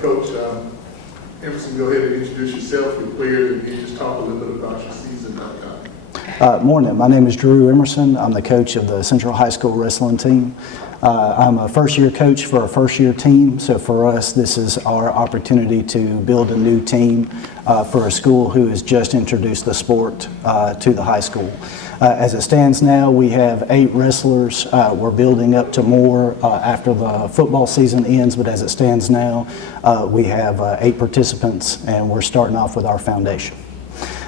Coach Emerson, go ahead and introduce yourself, your players, and then just talk a little bit about your season. Morning, my name is Drew Emerson. I'm the coach of the Central High School wrestling team. I'm a first-year coach for a first-year team, so for us this is our opportunity to build a new team for a school who has just introduced the sport to the high school. As it stands now, we have 8 wrestlers. We're building up to more after the football season ends, but as it stands now, we have 8 participants, and we're starting off with our foundation.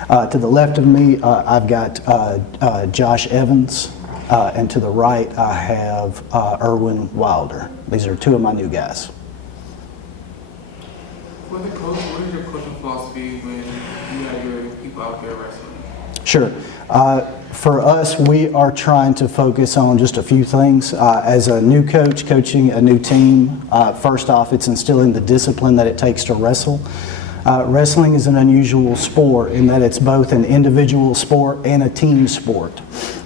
To the left of me, I've got Josh Evans, and to the right, I have Erwin Wilder. These are 2 of my new guys. For the coach, what is your coaching philosophy when you have your people out there wrestling? Sure. For us, we are trying to focus on just a few things. As a new coach coaching a new team, first off, it's instilling the discipline that it takes to wrestle. Wrestling is an unusual sport in that it's both an individual sport and a team sport.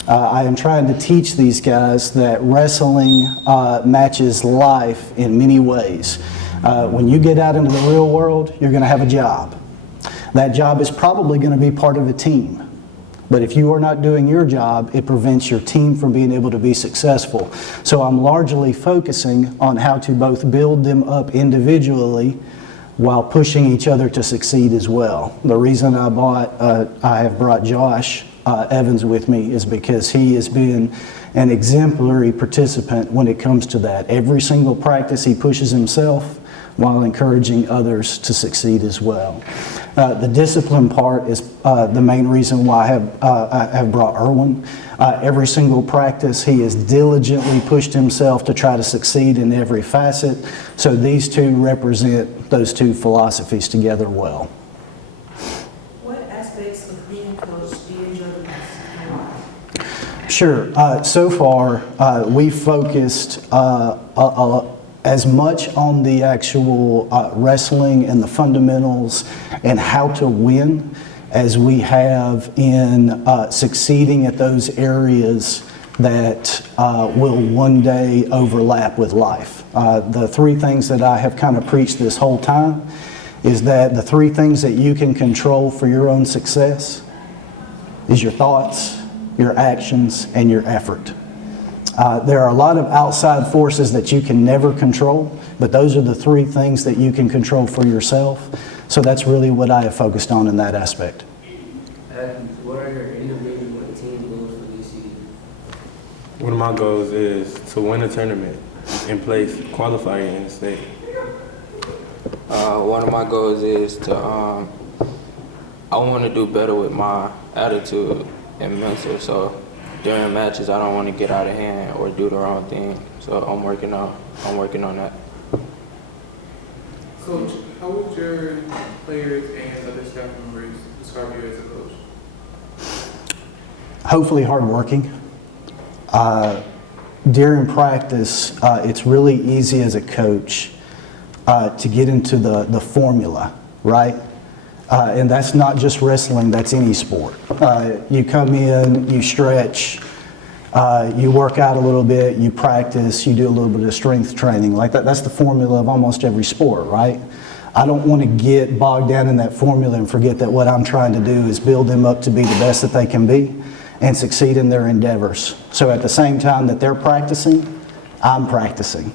I am trying to teach these guys that wrestling matches life in many ways. When you get out into the real world, you're going to have a job. That job is probably going to be part of a team. But if you are not doing your job, it prevents your team from being able to be successful. So I'm largely focusing on how to both build them up individually while pushing each other to succeed as well. The reason I have brought Josh Evans with me is because he has been an exemplary participant when it comes to that. Every single practice he pushes himself while encouraging others to succeed as well. The discipline part is the main reason why I have brought Erwin. Every single practice he has diligently pushed himself to try to succeed in every facet. So these 2 represent those 2 philosophies together well. What aspects of being coached do you enjoy the most and why? Sure. So far, we focused as much on the actual wrestling and the fundamentals and how to win as we have in succeeding at those areas that will one day overlap with life. The 3 things that I have kind of preached this whole time is that the 3 things that you can control for your own success is your thoughts, your actions, and your effort. There are a lot of outside forces that you can never control, but those are the 3 things that you can control for yourself. So that's really what I have focused on in that aspect. What are your individual and team goals for this season? One of my goals is to win a tournament and place qualifying in the state. One of my goals is to, I want to do better with my attitude and mental. So during matches, I don't want to get out of hand or do the wrong thing. So I'm working on that. Coach, how would your players and other staff members describe you as a coach? Hopefully hardworking. During practice, it's really easy as a coach to get into the formula, right? And that's not just wrestling, that's any sport. You come in, you stretch, you work out a little bit, you practice, you do a little bit of strength training. Like that's the formula of almost every sport, right? I don't want to get bogged down in that formula and forget that what I'm trying to do is build them up to be the best that they can be and succeed in their endeavors. So at the same time that they're practicing, I'm practicing.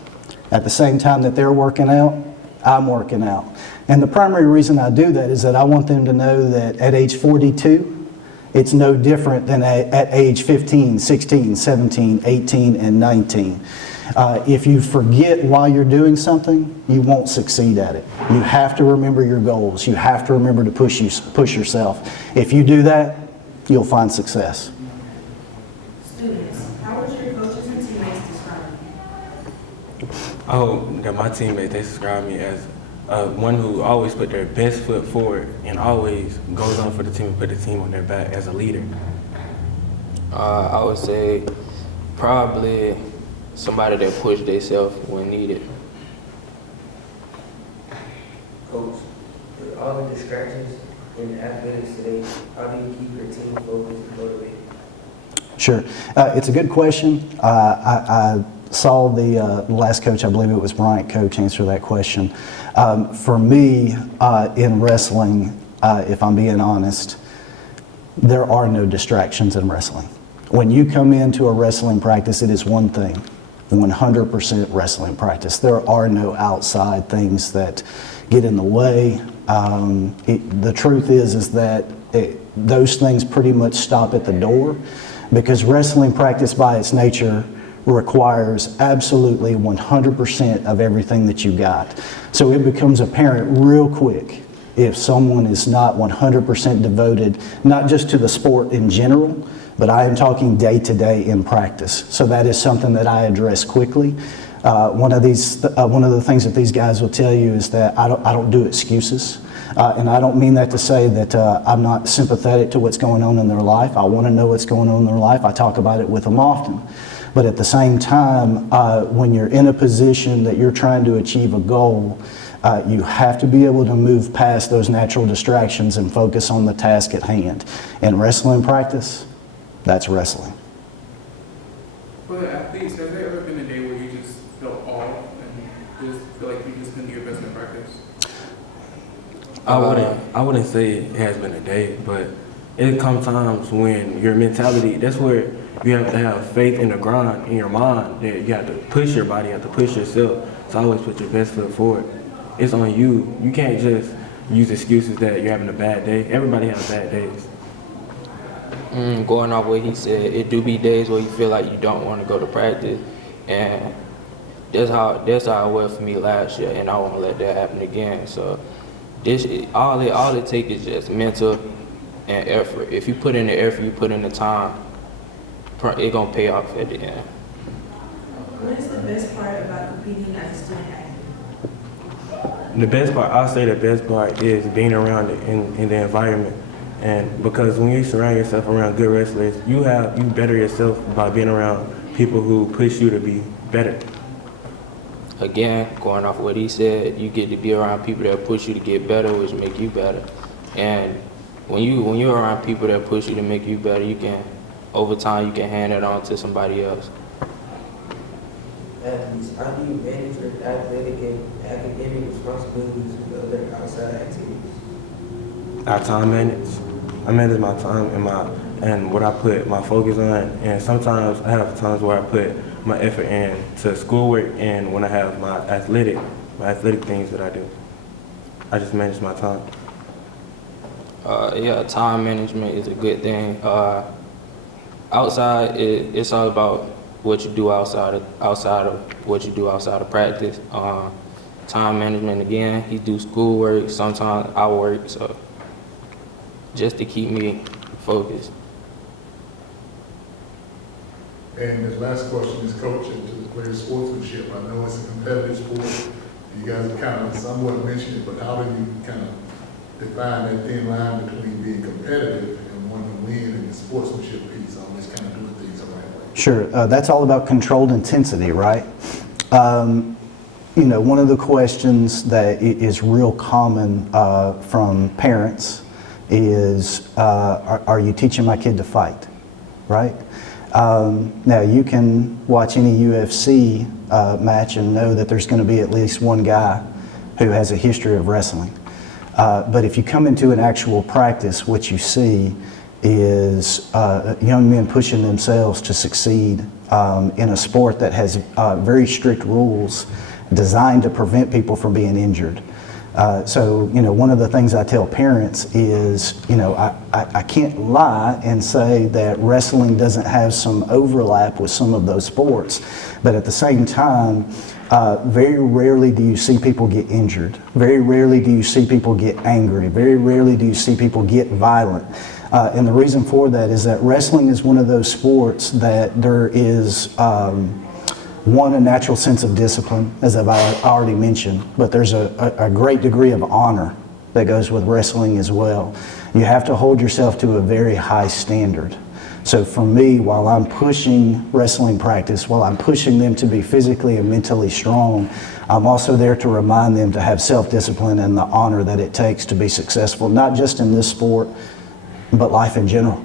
At the same time that they're working out, I'm working out. And the primary reason I do that is that I want them to know that at age 42, it's no different than at age 15, 16, 17, 18, and 19. If you forget why you're doing something, you won't succeed at it. You have to remember your goals. You have to remember to push yourself. If you do that, you'll find success. Students, how would your coaches and teammates describe you? I hope that my teammates, they describe me as one who always put their best foot forward and always goes on for the team and put the team on their back as a leader. I would say probably somebody that pushed themselves when needed. Coach, with all the distractions in athletics today, how do you keep your team focused and motivated? Sure. It's a good question. I saw the last coach, I believe it was Bryant coach, answer that question. For me, in wrestling, if I'm being honest, there are no distractions in wrestling. When you come into a wrestling practice, it is one thing, 100% wrestling practice. There are no outside things that get in the way. The truth is that those things pretty much stop at the door, because wrestling practice by its nature requires absolutely 100% of everything that you got. So it becomes apparent real quick if someone is not 100% devoted, not just to the sport in general, but I am talking day to day in practice. So that is something that I address quickly. One of the things that these guys will tell you is that I don't do excuses. And I don't mean that to say that I'm not sympathetic to what's going on in their life. I want to know what's going on in their life. I talk about it with them often. But at the same time, when you're in a position that you're trying to achieve a goal, you have to be able to move past those natural distractions and focus on the task at hand. In wrestling practice, that's wrestling. For the athletes, has there ever been a day where you just felt off and just feel like you just couldn't do your best in practice? I wouldn't say it has been a day, but it comes times when your mentality, that's where you have to have faith in the grind in your mind, that you have to push your body, you have to push yourself to always put your best foot forward. It's on you. You can't just use excuses that you're having a bad day. Everybody has bad days. Going off what he said, it do be days where you feel like you don't want to go to practice, and that's how it was for me last year, and I won't let that happen again. So all it takes is just mental and effort. If you put in the effort, you put in the time, it's gonna pay off at the end. What is the best part about competing as a student athlete? The best part, I'll say the best part is being around it in the environment. And because when you surround yourself around good wrestlers, you better yourself by being around people who push you to be better. Again, going off what he said, you get to be around people that push you to get better, which make you better. And when you're around people that push you to make you better, over time you can hand it on to somebody else. Athletes, how do you manage your athletic and academic responsibilities with other outside activities? I time manage. I manage my time and what I put my focus on. And sometimes I have times where I put my effort in to schoolwork, and when I have my athletic things that I do, I just manage my time. Yeah, time management is a good thing. Outside, it's all about what you do outside of what you do outside of practice. Time management, again, he do schoolwork. Sometimes I work, so just to keep me focused. And the last question is coaching to the players' sportsmanship. I know it's a competitive sport. You guys have kind of somewhat mentioned it, but how do you kind of define that thin line between being competitive and wanting to win and the sportsmanship piece, always kind of doing things the right way? Sure, that's all about controlled intensity, right? One of the questions that is real common from parents is, are you teaching my kid to fight, right? Now, you can watch any UFC match and know that there's going to be at least one guy who has a history of wrestling. But if you come into an actual practice, what you see is young men pushing themselves to succeed in a sport that has very strict rules designed to prevent people from being injured. So, one of the things I tell parents is, I can't lie and say that wrestling doesn't have some overlap with some of those sports. But at the same time, very rarely do you see people get injured. Very rarely do you see people get angry. Very rarely do you see people get violent. And the reason for that is that wrestling is one of those sports that there is, a natural sense of discipline, as I've already mentioned, but there's a great degree of honor that goes with wrestling as well. You have to hold yourself to a very high standard. So for me, while I'm pushing wrestling practice, while I'm pushing them to be physically and mentally strong, I'm also there to remind them to have self-discipline and the honor that it takes to be successful, not just in this sport, but life in general.